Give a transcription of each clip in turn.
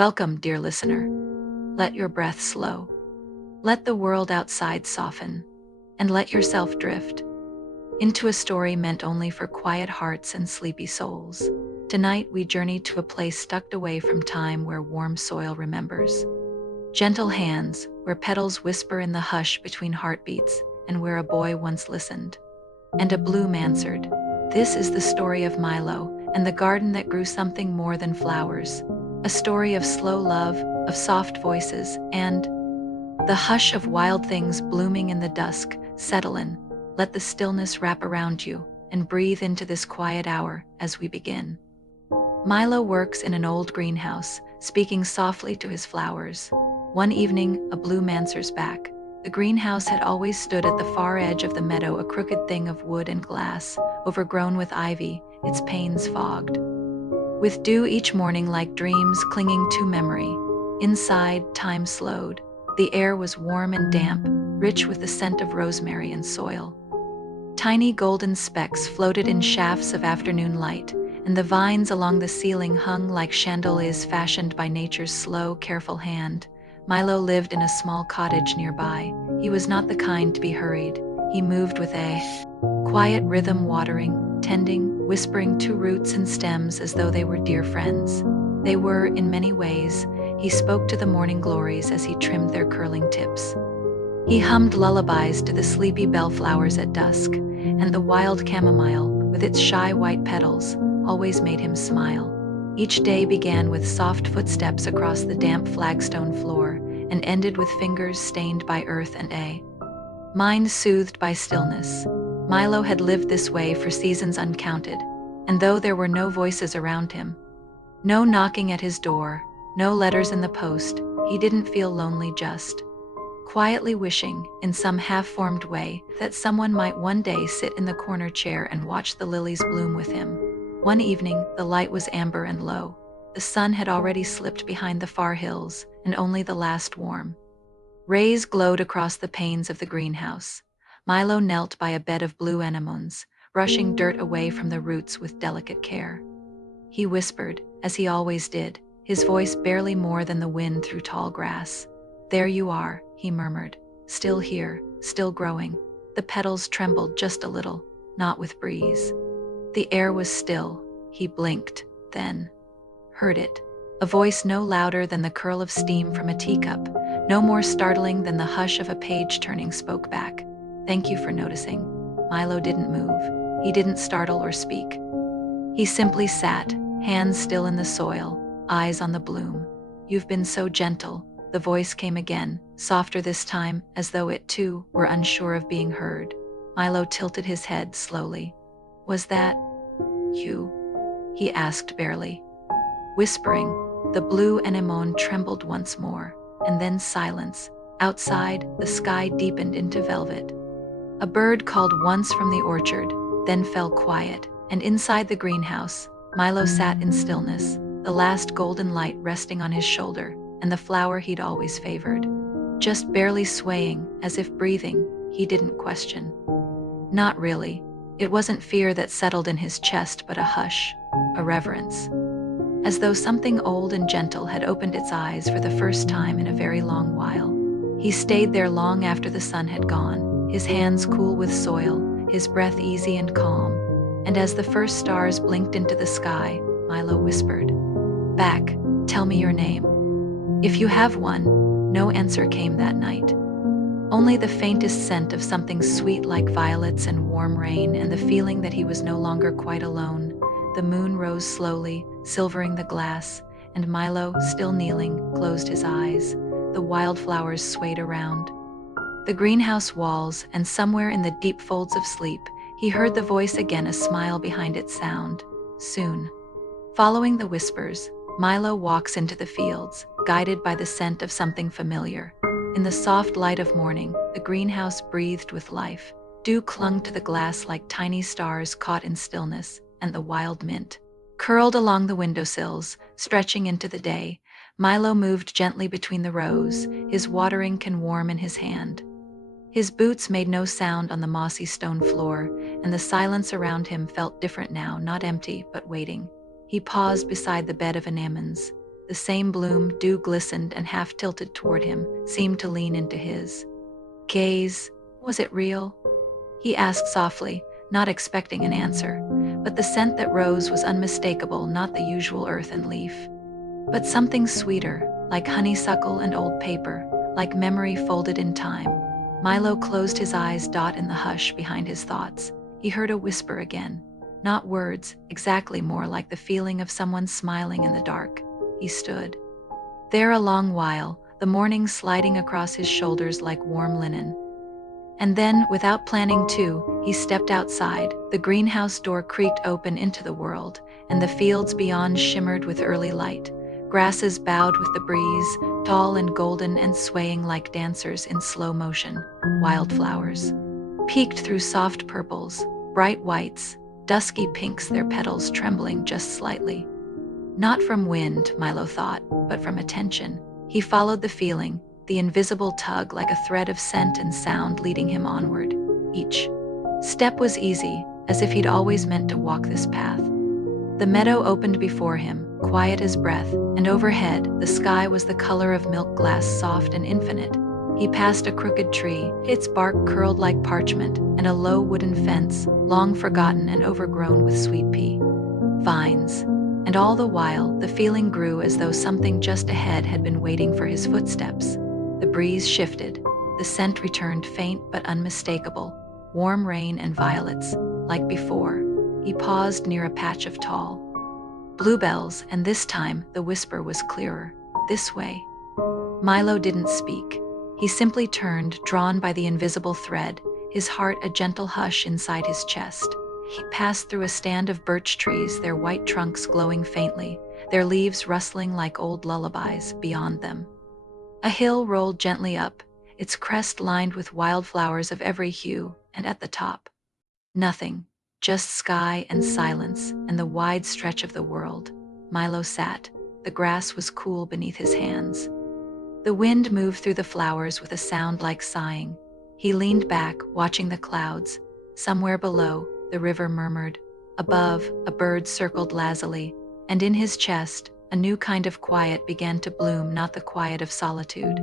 Welcome, dear listener. Let your breath slow. Let the world outside soften, and let yourself drift into a story meant only for quiet hearts and sleepy souls. Tonight, we journey to a place tucked away from time where warm soil remembers. Gentle hands, where petals whisper in the hush between heartbeats, and where a boy once listened. And a bloom answered. This is the story of Milo and the garden that grew something more than flowers. A story of slow love, of soft voices, and the hush of wild things blooming in the dusk. Settle in, let the stillness wrap around you, and breathe into this quiet hour as we begin. Milo works in an old greenhouse, speaking softly to his flowers. One evening, a bloom answers back. The greenhouse had always stood at the far edge of the meadow, a crooked thing of wood and glass, overgrown with ivy, its panes fogged with dew each morning like dreams clinging to memory. Inside, time slowed. The air was warm and damp, rich with the scent of rosemary and soil. Tiny golden specks floated in shafts of afternoon light, and the vines along the ceiling hung like chandeliers fashioned by nature's slow, careful hand. Milo lived in a small cottage nearby. He was not the kind to be hurried. He moved with a quiet rhythm, watering, tending, whispering to roots and stems as though they were dear friends. They were, in many ways. He spoke to the morning glories as he trimmed their curling tips. He hummed lullabies to the sleepy bellflowers at dusk, and the wild chamomile, with its shy white petals, always made him smile. Each day began with soft footsteps across the damp flagstone floor, and ended with fingers stained by earth and a mind soothed by stillness. Milo had lived this way for seasons uncounted, and though there were no voices around him, no knocking at his door, no letters in the post, he didn't feel lonely, just quietly wishing, in some half-formed way, that someone might one day sit in the corner chair and watch the lilies bloom with him. One evening, the light was amber and low. The sun had already slipped behind the far hills, and only the last warm rays glowed across the panes of the greenhouse. Milo knelt by a bed of blue anemones, brushing dirt away from the roots with delicate care. He whispered, as he always did, his voice barely more than the wind through tall grass. "There you are," he murmured, "still here, still growing." The petals trembled just a little, not with breeze. The air was still. He blinked, then heard it. A voice no louder than the curl of steam from a teacup, no more startling than the hush of a page turning, spoke back. "Thank you for noticing." Milo didn't move. He didn't startle or speak. He simply sat, hands still in the soil, eyes on the bloom. "You've been so gentle," the voice came again, softer this time, as though it too were unsure of being heard. Milo tilted his head slowly. "Was that you?" he asked barely. Whispering, the blue anemone trembled once more, and then silence. Outside, the sky deepened into velvet. A bird called once from the orchard, then fell quiet, and inside the greenhouse, Milo sat in stillness, the last golden light resting on his shoulder, and the flower he'd always favored, just barely swaying, as if breathing. He didn't question. Not really. It wasn't fear that settled in his chest, but a hush, a reverence. As though something old and gentle had opened its eyes for the first time in a very long while. He stayed there long after the sun had gone, his hands cool with soil, his breath easy and calm. And as the first stars blinked into the sky, Milo whispered, "Back, tell me your name." "If you have one." No answer came that night. Only the faintest scent of something sweet like violets and warm rain, and the feeling that he was no longer quite alone. The moon rose slowly, silvering the glass, and Milo, still kneeling, closed his eyes. The wildflowers swayed around the greenhouse walls, and somewhere in the deep folds of sleep, he heard the voice again, a smile behind its sound. Soon. Following the whispers, Milo walks into the fields, guided by the scent of something familiar. In the soft light of morning, the greenhouse breathed with life. Dew clung to the glass like tiny stars caught in stillness, and the wild mint curled along the windowsills, stretching into the day. Milo moved gently between the rows, his watering can warm in his hand. His boots made no sound on the mossy stone floor, and the silence around him felt different now, not empty, but waiting. He paused beside the bed of anemones. the same bloom, dew glistened and half tilted toward him, seemed to lean into his gaze. Was it real? He asked softly, not expecting an answer. But the scent that rose was unmistakable, not the usual earth and leaf, but something sweeter, like honeysuckle and old paper, like memory folded in time. Milo closed his eyes. In the hush behind his thoughts, he heard a whisper again. Not words, exactly, more like the feeling of someone smiling in the dark. He stood there a long while, the morning sliding across his shoulders like warm linen. And then, without planning to, he stepped outside. The greenhouse door creaked open into the world, and the fields beyond shimmered with early light. Grasses bowed with the breeze, tall and golden and swaying like dancers in slow motion. Wildflowers peeked through soft purples, bright whites, dusky pinks, their petals trembling just slightly. Not from wind, Milo thought, but from attention. He followed the feeling, the invisible tug like a thread of scent and sound leading him onward. Each step was easy, as if he'd always meant to walk this path. The meadow opened before him, quiet as breath, and overhead, the sky was the color of milk glass, soft and infinite. He passed a crooked tree, its bark curled like parchment, and a low wooden fence, long forgotten and overgrown with sweet pea vines. And all the while, the feeling grew as though something just ahead had been waiting for his footsteps. The breeze shifted. The scent returned, faint but unmistakable. Warm rain and violets, like before. He paused near a patch of tall bluebells, and this time the whisper was clearer. This way. Milo didn't speak. He simply turned, drawn by the invisible thread, his heart a gentle hush inside his chest. He passed through a stand of birch trees, their white trunks glowing faintly, their leaves rustling like old lullabies beyond them. A hill rolled gently up, its crest lined with wildflowers of every hue, and at the top, nothing, just sky and silence and the wide stretch of the world. Milo sat. The grass was cool beneath his hands. The wind moved through the flowers with a sound like sighing. He leaned back, watching the clouds. Somewhere below, the river murmured. Above, a bird circled lazily, and in his chest, a new kind of quiet began to bloom, not the quiet of solitude,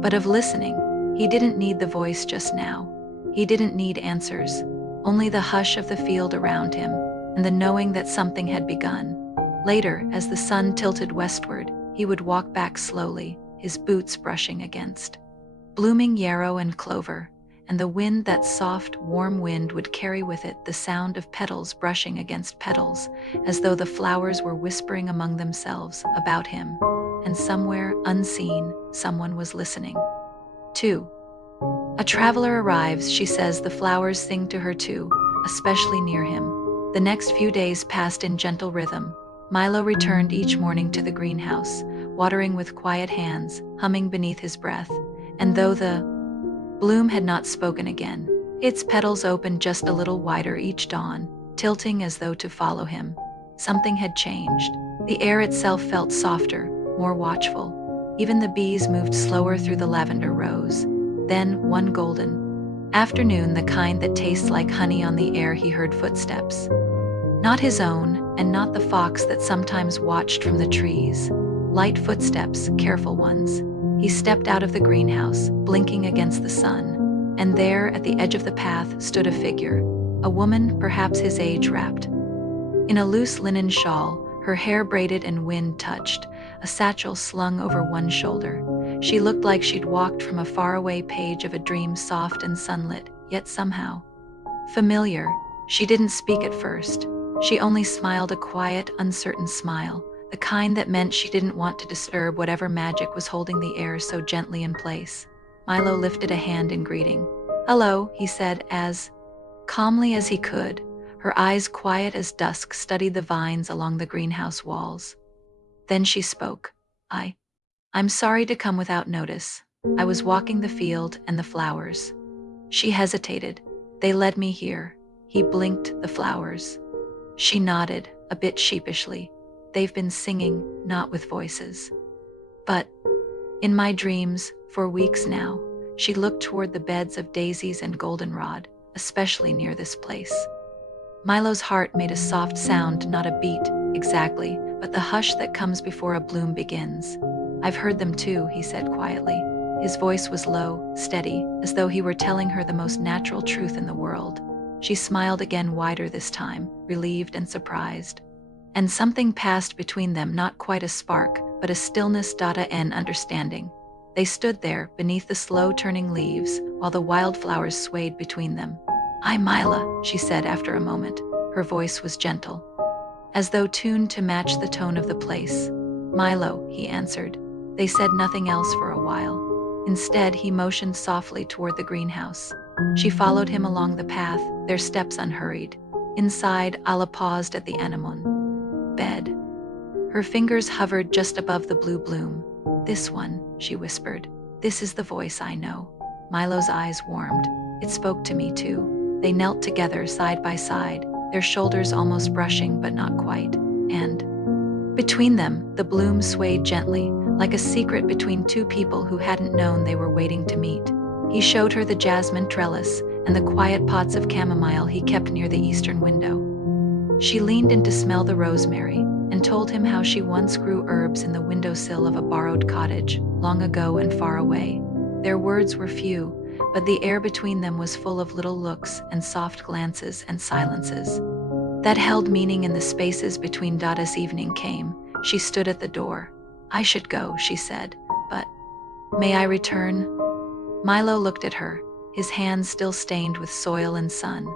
but of listening. He didn't need the voice just now. He didn't need answers, only the hush of the field around him, and the knowing that something had begun. Later, as the sun tilted westward, he would walk back slowly, his boots brushing against blooming yarrow and clover, and the wind, that soft, warm wind, would carry with it the sound of petals brushing against petals, as though the flowers were whispering among themselves about him. And somewhere, unseen, someone was listening. 2. A traveler arrives, she says. The flowers sing to her too, especially near him. The next few days passed in gentle rhythm. Milo returned each morning to the greenhouse, watering with quiet hands, humming beneath his breath. And though the bloom had not spoken again, its petals opened just a little wider each dawn, tilting as though to follow him. Something had changed. The air itself felt softer, more watchful. Even the bees moved slower through the lavender rose. Then, one golden afternoon, the kind that tastes like honey on the air, he heard footsteps. Not his own, and not the fox that sometimes watched from the trees. Light footsteps, careful ones. He stepped out of the greenhouse, blinking against the sun, and there, at the edge of the path, stood a figure, a woman, perhaps his age, wrapped in a loose linen shawl, her hair braided and wind-touched, a satchel slung over one shoulder. She looked like she'd walked from a faraway page of a dream, soft and sunlit, yet somehow familiar. She didn't speak at first. She only smiled, a quiet, uncertain smile, the kind that meant she didn't want to disturb whatever magic was holding the air so gently in place. Milo lifted a hand in greeting. "Hello," he said as calmly as he could. Her eyes, quiet as dusk, studied the vines along the greenhouse walls. Then she spoke. I'm sorry to come without notice. I was walking the field and the flowers." She hesitated. "They led me here." He blinked. "The flowers?" She nodded, a bit sheepishly. "They've been singing, not with voices, but in my dreams, for weeks now." She looked toward the beds of daisies and goldenrod, especially near this place. Milo's heart made a soft sound, not a beat exactly, but the hush that comes before a bloom begins. I've heard them too, he said quietly. His voice was low, steady, as though he were telling her the most natural truth in the world. She smiled again, wider this time, relieved and surprised. And something passed between them, not quite a spark, but a stillness, an understanding. They stood there, beneath the slow-turning leaves, while the wildflowers swayed between them. "I'm Mila," she said after a moment. Her voice was gentle, as though tuned to match the tone of the place. "Milo," he answered. They said nothing else for a while. Instead, he motioned softly toward the greenhouse. She followed him along the path, their steps unhurried. Inside, Ala paused at the anemone bed. Her fingers hovered just above the blue bloom. "This one," she whispered. "This is the voice I know." Milo's eyes warmed. It spoke to me too. They knelt together, side by side, their shoulders almost brushing but not quite. And between them, the bloom swayed gently, like a secret between two people who hadn't known they were waiting to meet. He showed her the jasmine trellis and the quiet pots of chamomile he kept near the eastern window. She leaned in to smell the rosemary and told him how she once grew herbs in the windowsill of a borrowed cottage, long ago and far away. Their words were few, but the air between them was full of little looks and soft glances and silences that held meaning in the spaces between. As evening came, she stood at the door. "I should go," she said, "but may I return?" Milo looked at her, his hands still stained with soil and sun.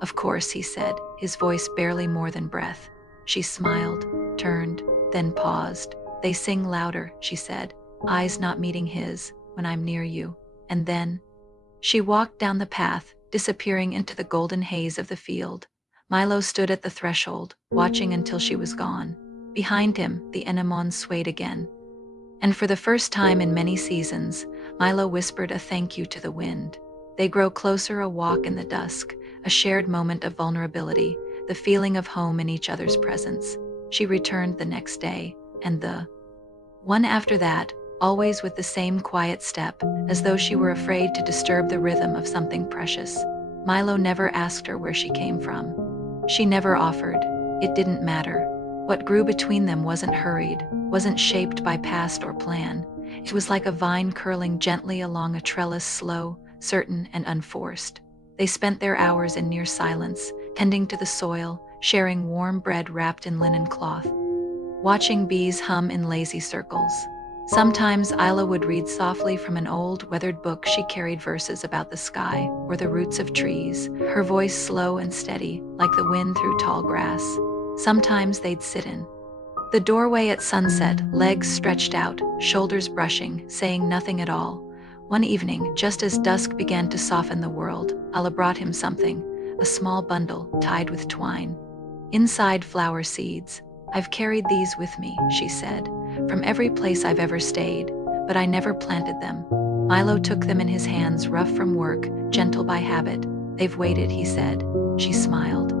"Of course," he said, his voice barely more than breath. She smiled, turned, then paused. "They sing louder," she said, eyes not meeting his, "when I'm near you." And then she walked down the path, disappearing into the golden haze of the field. Milo stood at the threshold, watching until she was gone. Behind him, the anemone swayed again. And for the first time in many seasons, Milo whispered a thank you to the wind. They grow closer, a walk in the dusk, a shared moment of vulnerability, the feeling of home in each other's presence. She returned the next day, and the one after that, always with the same quiet step, as though she were afraid to disturb the rhythm of something precious. Milo never asked her where she came from. She never offered. It didn't matter. What grew between them wasn't hurried, wasn't shaped by past or plan. It was like a vine curling gently along a trellis, slow, certain, and unforced. They spent their hours in near silence, tending to the soil, sharing warm bread wrapped in linen cloth, watching bees hum in lazy circles. Sometimes Isla would read softly from an old, weathered book she carried, verses about the sky or the roots of trees, her voice slow and steady, like the wind through tall grass. Sometimes they'd sit in the doorway at sunset, legs stretched out, shoulders brushing, saying nothing at all. One evening, just as dusk began to soften the world, Ala brought him something, a small bundle tied with twine. Inside, flower seeds. "I've carried these with me," she said, "from every place I've ever stayed, but I never planted them." Milo took them in his hands, rough from work, gentle by habit. "They've waited," he said. She smiled.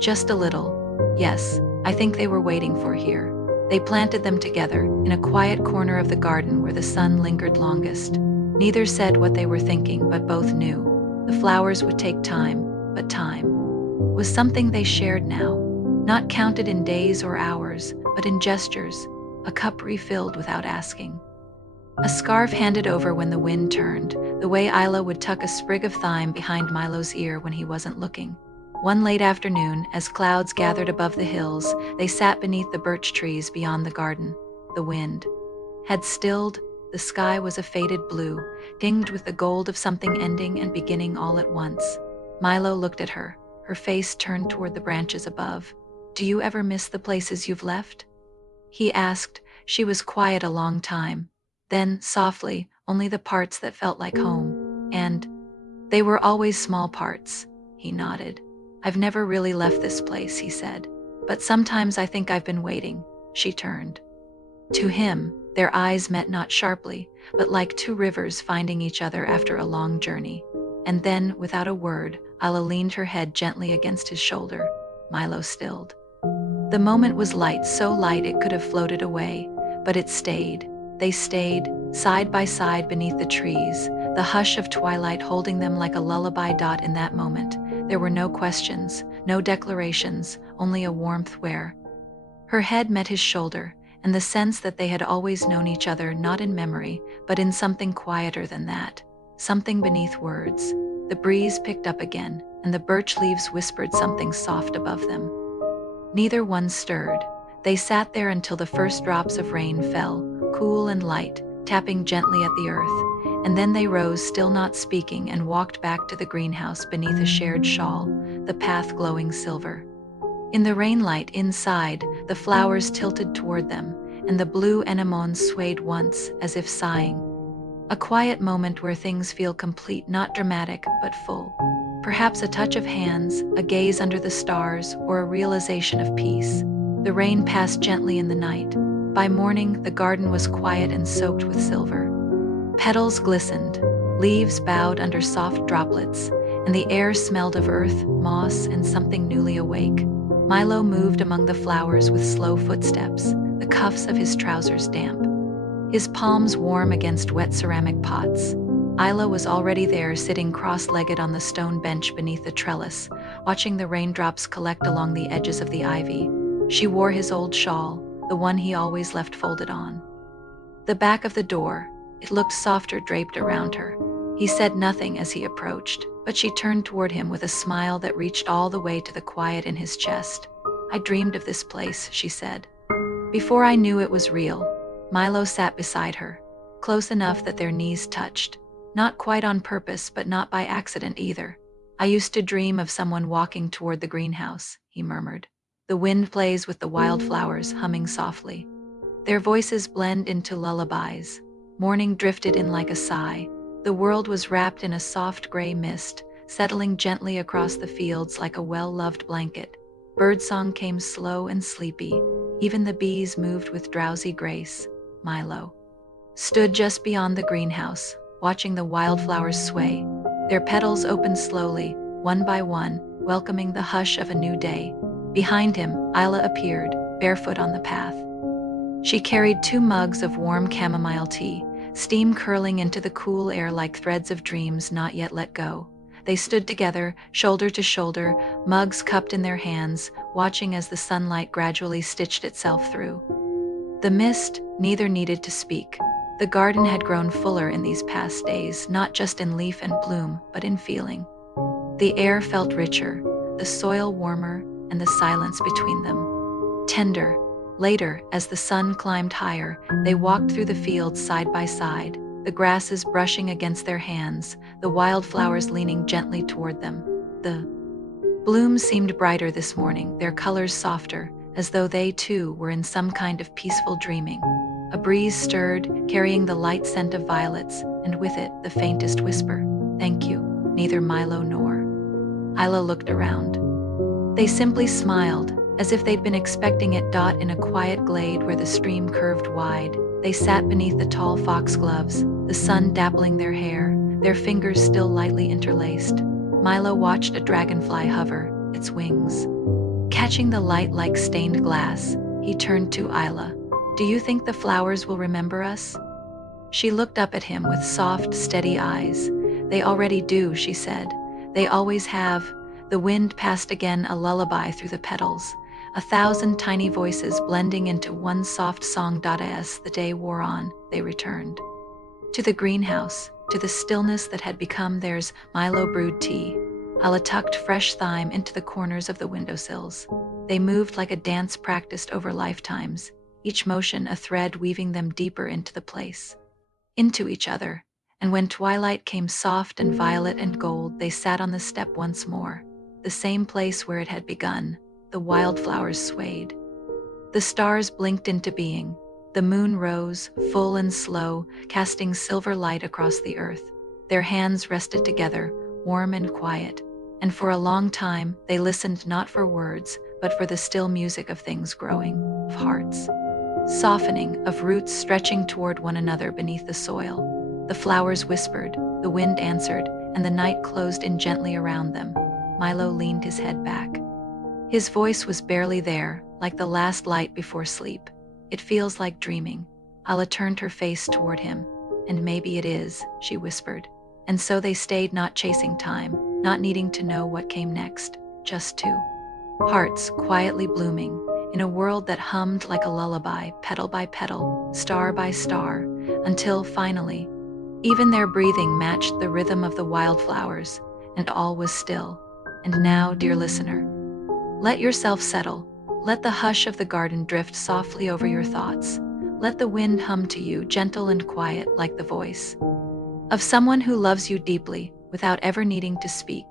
"Just a little. Yes, I think they were waiting for here." They planted them together, in a quiet corner of the garden where the sun lingered longest. Neither said what they were thinking, but both knew. The flowers would take time, but time was something they shared now, not counted in days or hours, but in gestures, a cup refilled without asking. A scarf handed over when the wind turned, the way Isla would tuck a sprig of thyme behind Milo's ear when he wasn't looking. One late afternoon, as clouds gathered above the hills, they sat beneath the birch trees beyond the garden. The wind had stilled, the sky was a faded blue, tinged with the gold of something ending and beginning all at once. Milo looked at her, her face turned toward the branches above. "Do you ever miss the places you've left?" he asked. She was quiet a long time. Then, softly, only the parts that felt like home. "And they were always small parts," he nodded. "I've never really left this place," he said. "But sometimes I think I've been waiting." She turned to him, their eyes met not sharply, but like two rivers finding each other after a long journey. And then, without a word, Ala leaned her head gently against his shoulder. Milo stilled. The moment was light, so light it could have floated away, but it stayed. They stayed, side by side beneath the trees, the hush of twilight holding them like a lullaby. In that moment, there were no questions, no declarations, only a warmth where Her head met his shoulder, and the sense that they had always known each other not in memory, but in something quieter than that, something beneath words. The breeze picked up again, and the birch leaves whispered something soft above them. Neither one stirred. They sat there until the first drops of rain fell, cool and light, tapping gently at the earth, and then they rose, still not speaking, and walked back to the greenhouse beneath a shared shawl, the path glowing silver. In the rainlight inside, the flowers tilted toward them, and the blue anemones swayed once, as if sighing. A quiet moment where things feel complete, not dramatic, but full. Perhaps a touch of hands, a gaze under the stars, or a realization of peace. The rain passed gently in the night. By morning, the garden was quiet and soaked with silver. Petals glistened, leaves bowed under soft droplets, and the air smelled of earth, moss, and something newly awake. Milo moved among the flowers with slow footsteps, the cuffs of his trousers damp. His palms warm against wet ceramic pots. Isla was already there, sitting cross-legged on the stone bench beneath the trellis, watching the raindrops collect along the edges of the ivy. She wore his old shawl, the one he always left folded on. The back of the door, it looked softer draped around her. He said nothing as he approached, but she turned toward him with a smile that reached all the way to the quiet in his chest. "I dreamed of this place," she said. "Before I knew it was real." Milo sat beside her, close enough that their knees touched. Not quite on purpose, but not by accident either. "I used to dream of someone walking toward the greenhouse," he murmured. "The wind plays with the wildflowers, humming softly. Their voices blend into lullabies. Morning drifted in like a sigh. The world was wrapped in a soft gray mist, settling gently across the fields like a well-loved blanket. Birdsong came slow and sleepy. Even the bees moved with drowsy grace." Milo stood just beyond the greenhouse, watching the wildflowers sway. Their petals opened slowly, one by one, welcoming the hush of a new day. Behind him, Isla appeared, barefoot on the path. She carried 2 mugs of warm chamomile tea, steam curling into the cool air like threads of dreams not yet let go. They stood together, shoulder to shoulder, mugs cupped in their hands, watching as the sunlight gradually stitched itself through the mist. Neither needed to speak. The garden had grown fuller in these past days, not just in leaf and bloom, but in feeling. The air felt richer, the soil warmer, and the silence between them tender. Later, as the sun climbed higher, they walked through the fields side by side, the grasses brushing against their hands, the wildflowers leaning gently toward them. The blooms seemed brighter this morning, their colors softer, as though they too were in some kind of peaceful dreaming. A breeze stirred, carrying the light scent of violets, and with it the faintest whisper, "Thank you." Neither Milo nor Isla looked around. They simply smiled, as if they'd been expecting it. In a quiet glade where the stream curved wide, they sat beneath the tall foxgloves, the sun dappling their hair, their fingers still lightly interlaced. Milo watched a dragonfly hover, its wings catching the light like stained glass. He turned to Isla. "Do you think the flowers will remember us?" She looked up at him with soft, steady eyes. "They already do," she said. "They always have." The wind passed again, a lullaby through the petals, 1,000 tiny voices blending into one soft song. As the day wore on, they returned to the greenhouse, to the stillness that had become theirs. Milo brewed tea. Isla tucked fresh thyme into the corners of the windowsills. They moved like a dance practiced over lifetimes, each motion a thread weaving them deeper into the place, into each other. And when twilight came soft and violet and gold, they sat on the step once more, the same place where it had begun. The wildflowers swayed. The stars blinked into being. The moon rose, full and slow, casting silver light across the earth. Their hands rested together, warm and quiet. And for a long time, they listened not for words, but for the still music of things growing, of hearts softening, of roots stretching toward one another beneath the soil. The flowers whispered, the wind answered, and the night closed in gently around them. Milo leaned his head back. His voice was barely there, like the last light before sleep. "It feels like dreaming." Isla turned her face toward him. "And maybe it is," she whispered. And so they stayed, not chasing time, not needing to know what came next, just 2 hearts quietly blooming. in a world that hummed like a lullaby, petal by petal, star by star, until finally, even their breathing matched the rhythm of the wildflowers, and all was still. And now, dear listener, let yourself settle. Let the hush of the garden drift softly over your thoughts. Let the wind hum to you, gentle and quiet, like the voice of someone who loves you deeply, without ever needing to speak.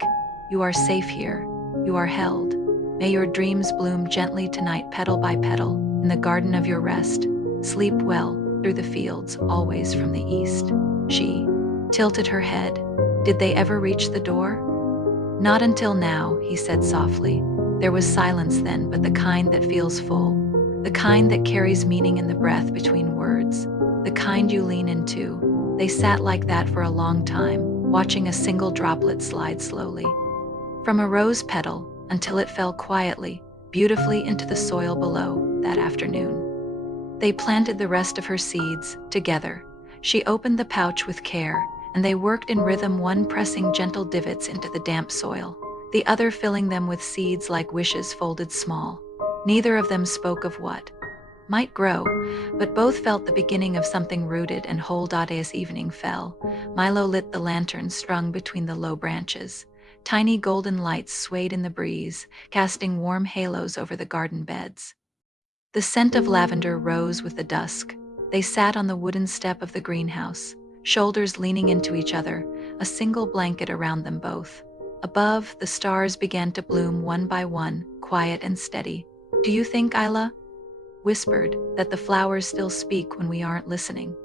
You are safe here. You are held. May your dreams bloom gently tonight, petal by petal, in the garden of your rest. Sleep well, through the fields, always from the east. She tilted her head. Did they ever reach the door? Not until now, he said softly. There was silence then, but the kind that feels full, the kind that carries meaning in the breath between words, the kind you lean into. They sat like that for a long time, watching a single droplet slide slowly from a rose petal until it fell quietly, beautifully into the soil below that afternoon. They planted the rest of her seeds together. She opened the pouch with care, and they worked in rhythm, one pressing gentle divots into the damp soil, the other filling them with seeds like wishes folded small. Neither of them spoke of what might grow, but both felt the beginning of something rooted and whole. As evening fell, Milo lit the lantern strung between the low branches. Tiny golden lights swayed in the breeze, casting warm halos over the garden beds. The scent of lavender rose with the dusk. They sat on the wooden step of the greenhouse, shoulders leaning into each other, a single blanket around them both. Above, the stars began to bloom one by one, quiet and steady. Do you think, Isla whispered, that the flowers still speak when we aren't listening?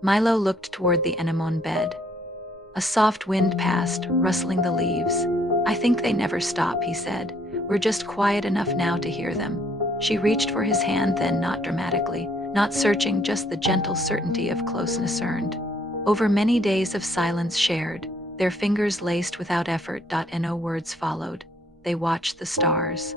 Milo looked toward the anemone bed. A soft wind passed, rustling the leaves. I think they never stop, he said. We're just quiet enough now to hear them. She reached for his hand, then not dramatically, not searching, just the gentle certainty of closeness earned over many days of silence shared, their fingers laced without effort. No words followed. They watched the stars,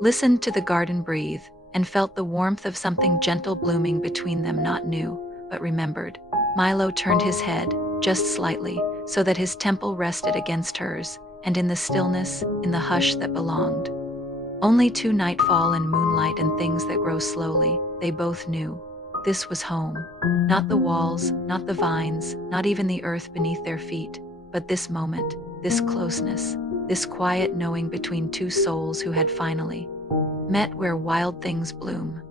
listened to the garden breathe, and felt the warmth of something gentle blooming between them, not new, but remembered. Milo turned his head, just slightly, so that his temple rested against hers, and in the stillness, in the hush that belonged only to nightfall and moonlight and things that grow slowly, they both knew this was home. Not the walls, not the vines, not even the earth beneath their feet, but this moment, this closeness, this quiet knowing between two souls who had finally met where wild things bloom.